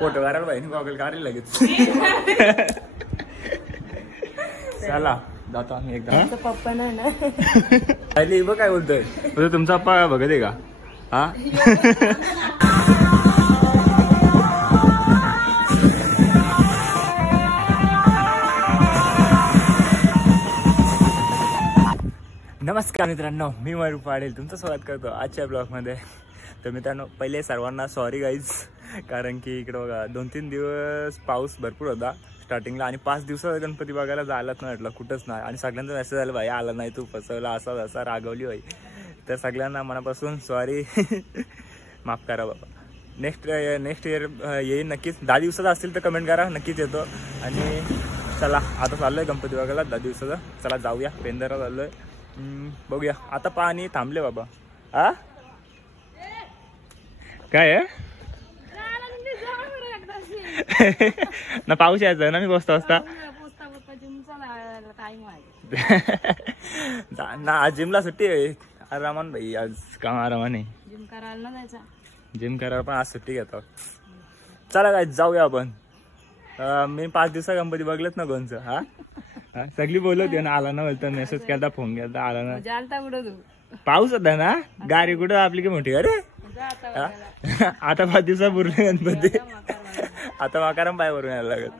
Photo काढायला पाहिजे goggle काढले लगेच. चला जातो आम्ही एकदा. पप्पा ना ना पहिले बघ काय बोलतोय म्हणजे तुमचा पप्पा बघत आहे का? हा नमस्कार मित्रांनो, मी मयूर पाटील तुमचं स्वागत करतो आजच्या ब्लॉगमध्ये. तर मित्रांनो, पहिले सर्वांना सॉरी गाईज, कारण की इकडं बघा 2-3 दिवस पाऊस भरपूर होता स्टार्टिंगला आणि 5 दिवसात गणपती बघायला जायलाच नाही म्हटलं, कुठंच नाही. आणि सगळ्यांचा मेसेज आला, भाई आला नाही, तू फसवला, असा असा रागवली भाई. तर सगळ्यांना मनापासून सॉरी, माफ करा बाबा. नेक्स्ट इयर येईन नक्कीच. 10 दिवसाचा असतील तर कमेंट करा, नक्कीच येतो. आणि चला आता चाललोय गणपती बघायला 10 दिवसाचा. चला जाऊया, पेंधारा चाललोय, बघूया. आता पाणी थांबले बाबा. आ काय आहे ना, पाऊस यायचा ना, मी बसता बसता ना. जिमला सुट्टी आहे आरामान भाई, आज काम आरामान आहे. जिम करायला पण आज सुट्टी घेतो. चला काय जाऊया आपण. मी 5 दिवसा गणपती बघलेत ना कोणचं. हा सगळी बोलत ना, आला ना बोलतो, मेसेज केला, फोन केला, आला ना. पाऊस होता ना, गाडी कुठं आपली की मोठी. अरे आता 5 दिवसा पूर्ण गणपती, आता माकाराम पाय भरून यायला लागत.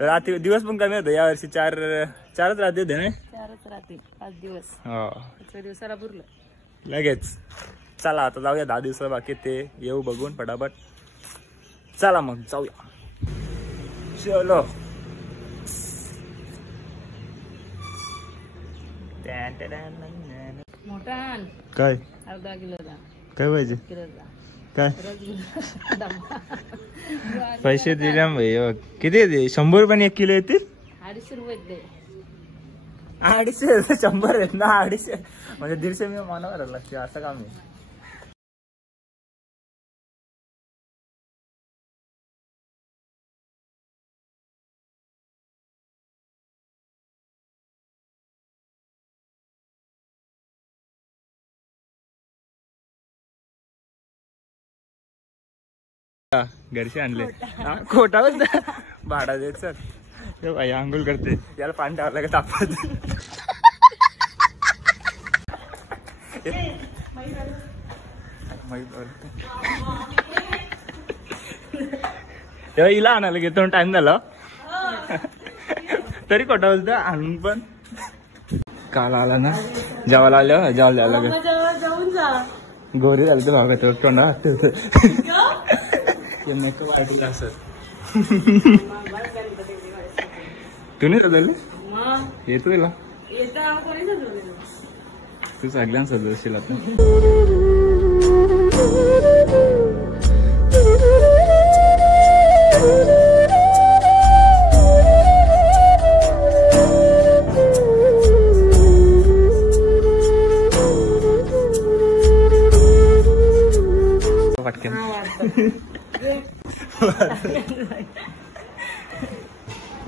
रात्री दिवस पण कमी होते यावर्षी, 4च रात्री होते ना. 5 दिवस हो, दिवसाला पुरलं लगेच. चला आता जाऊया, 10 दिवस बाकी ते येऊ बघून पटापट. चला मग जाऊया. चलो मोठा काय अर्धा किलोचा काय पाहिजे किलोचा काय पैसे दिले भाई. किती येते? 100 रुपये 1 किलो येतील. 250 रुपये दे. 250 100 आहेत ना. 250 म्हणजे 150 मी मानावर लागते, असं काम आहे. घरचे आणले खोटा भाडा देत सर. भाई आंघोळ करते, त्याला पाणी टाकलं का तापत. तेव्हा हिला आणायला घेतो, टाइम झाला तरी खोटा बोलतो. आणून पण काल आला ना, जेवायला आलं, जेवायला द्यायला जाऊन जा. गोरी झाली तर भागत तोंडा नको वाटलं असं. तू नाही सजवले? येतो तुला, तू सगळ्यांना सजवशील आता. पटकन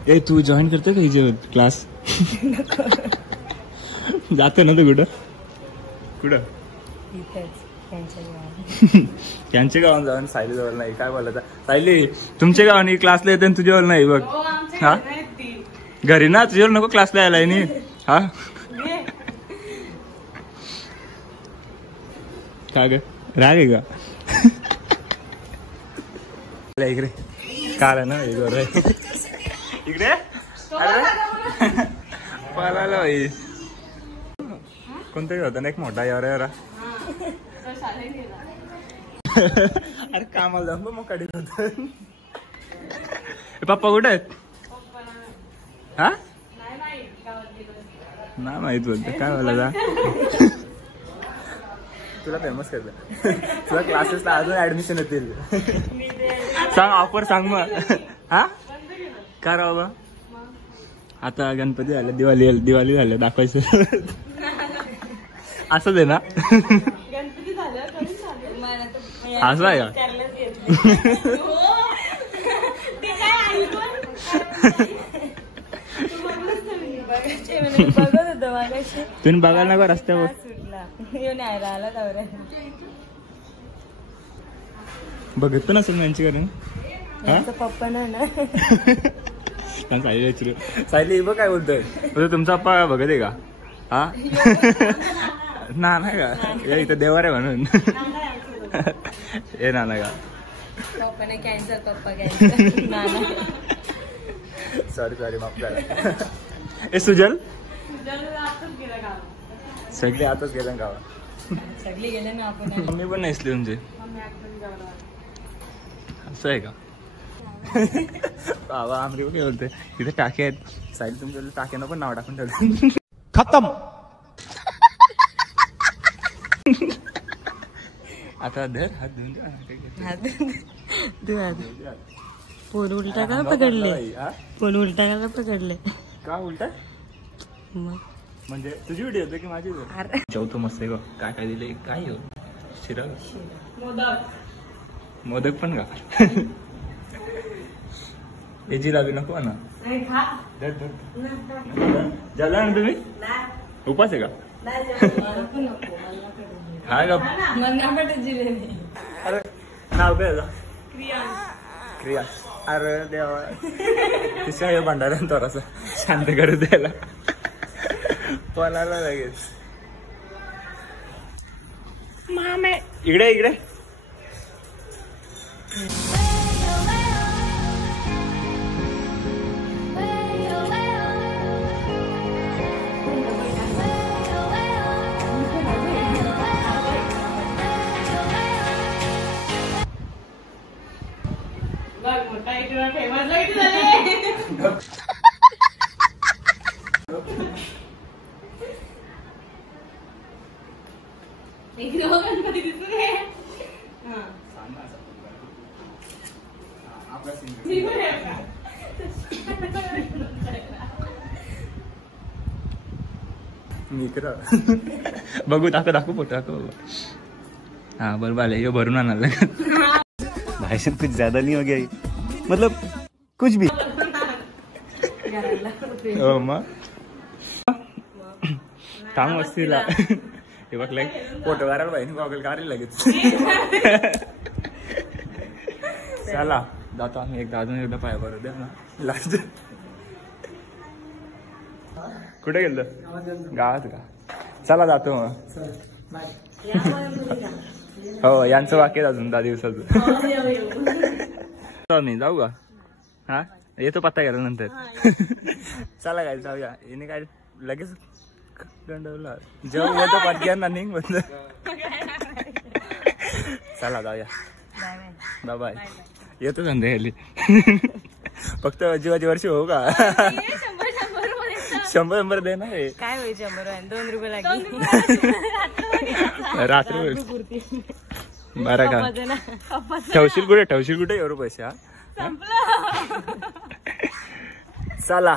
ए, तू जॉईन करते का हिचे क्लास? जाते ना तू कुठं कुठं? त्यांच्या गावात जाऊन सायली जवळ नाही. काय बोलायचं सायली, तुमच्या गावाने क्लासला येते तुझ्या जवळ नाही बघ. हा घरी ना, तुझ्यावर नको क्लासला यायला नाही. हा का ग, राग आहे का? इकडे काल आहे ना इकडे पळाला भाई. कोणतरी होता ना एक मोठा यावर. अरे कामाला जाऊन मग काढीत होत. पप्पा कुठे आहेत? हा नाही माहित बोलत. काय बोला तुला फेमस करत, तुला क्लासेसला अजून ऍडमिशन येतील. सांग ऑफर सांग मग. हा का रे बाबा, आता गणपती झालं, दिवाळी झालं, दाखवायचं असंच आहे ना. असं आहे का? तुम्ही बघायला नको रस्त्यावर. बघत पण असेल यांची करून पप्पा ना सायली बघ काय बोलतोय तुमचा पप्पा बघत आहे का? हा ना नाही का इथं देवार आहे म्हणून हे ना का पप्पाने कॅन्सर पप्पा कॅन्सर सॉरी माफ करा. ए सुजल सगळे आताच गेल्या गावात सगळे गेले ना आपण. मम्मी पण नसली तुमचे असं आहे का? बाबा आमरी काय बोलते तिथे टाके आहेत साईड तुमच्या टाक्यांना पण नाव टाकून ठेवलं खतम. आता धर हात धुवून फोन उलटा का पकडले? फोन उलटा का पकडले? का उलटा म्हणजे तुझी व्हिडिओ होती की माझी? जेवतो मस्त आहे काय काय दिले काय हो शिरा मोदक पण का? हे जिलाबी नको ना झाला ना तुम्ही उपास आहे का? हा का अरे नाव काय क्रिया अरे देवा तिच्या भांडारा थोडासा शांत करू द्यायला पणाला लगेच मामे इकडे बघू दाखव फोटो दाखव. हाँ बरबार है ये भरून आना भाई साहब कुछ ज्यादा नहीं हो गया मतलब कुछ भी ओ माँ काम असतील हे बघ लाईक फोटो काढायला पाहिजे गॉगल काढायला लगेच. चला जातो आम्ही एकदा पाया बरं द्या ना लास्ट. कुठे गेलो गावात का? चला जातो मग. हो यांचं वाक्य अजून 10 दिवसाचं. मी जाऊ का? हा येतो पत्ता घ्यायला नंतर. चला काय जाऊया. याने काय लगेच गंडवला जेव्हा येतो पटक्या ना निघ बंद. चला जाऊया बाय बाय. येतो संध्याकाळी. फक्त जीवाची वर्षी होऊ का? 100 दे ना. काय होईल 100 2 रुपये लागेल रात्री बरं का? ठेवशील कुठे एवढे पैसे? हा चला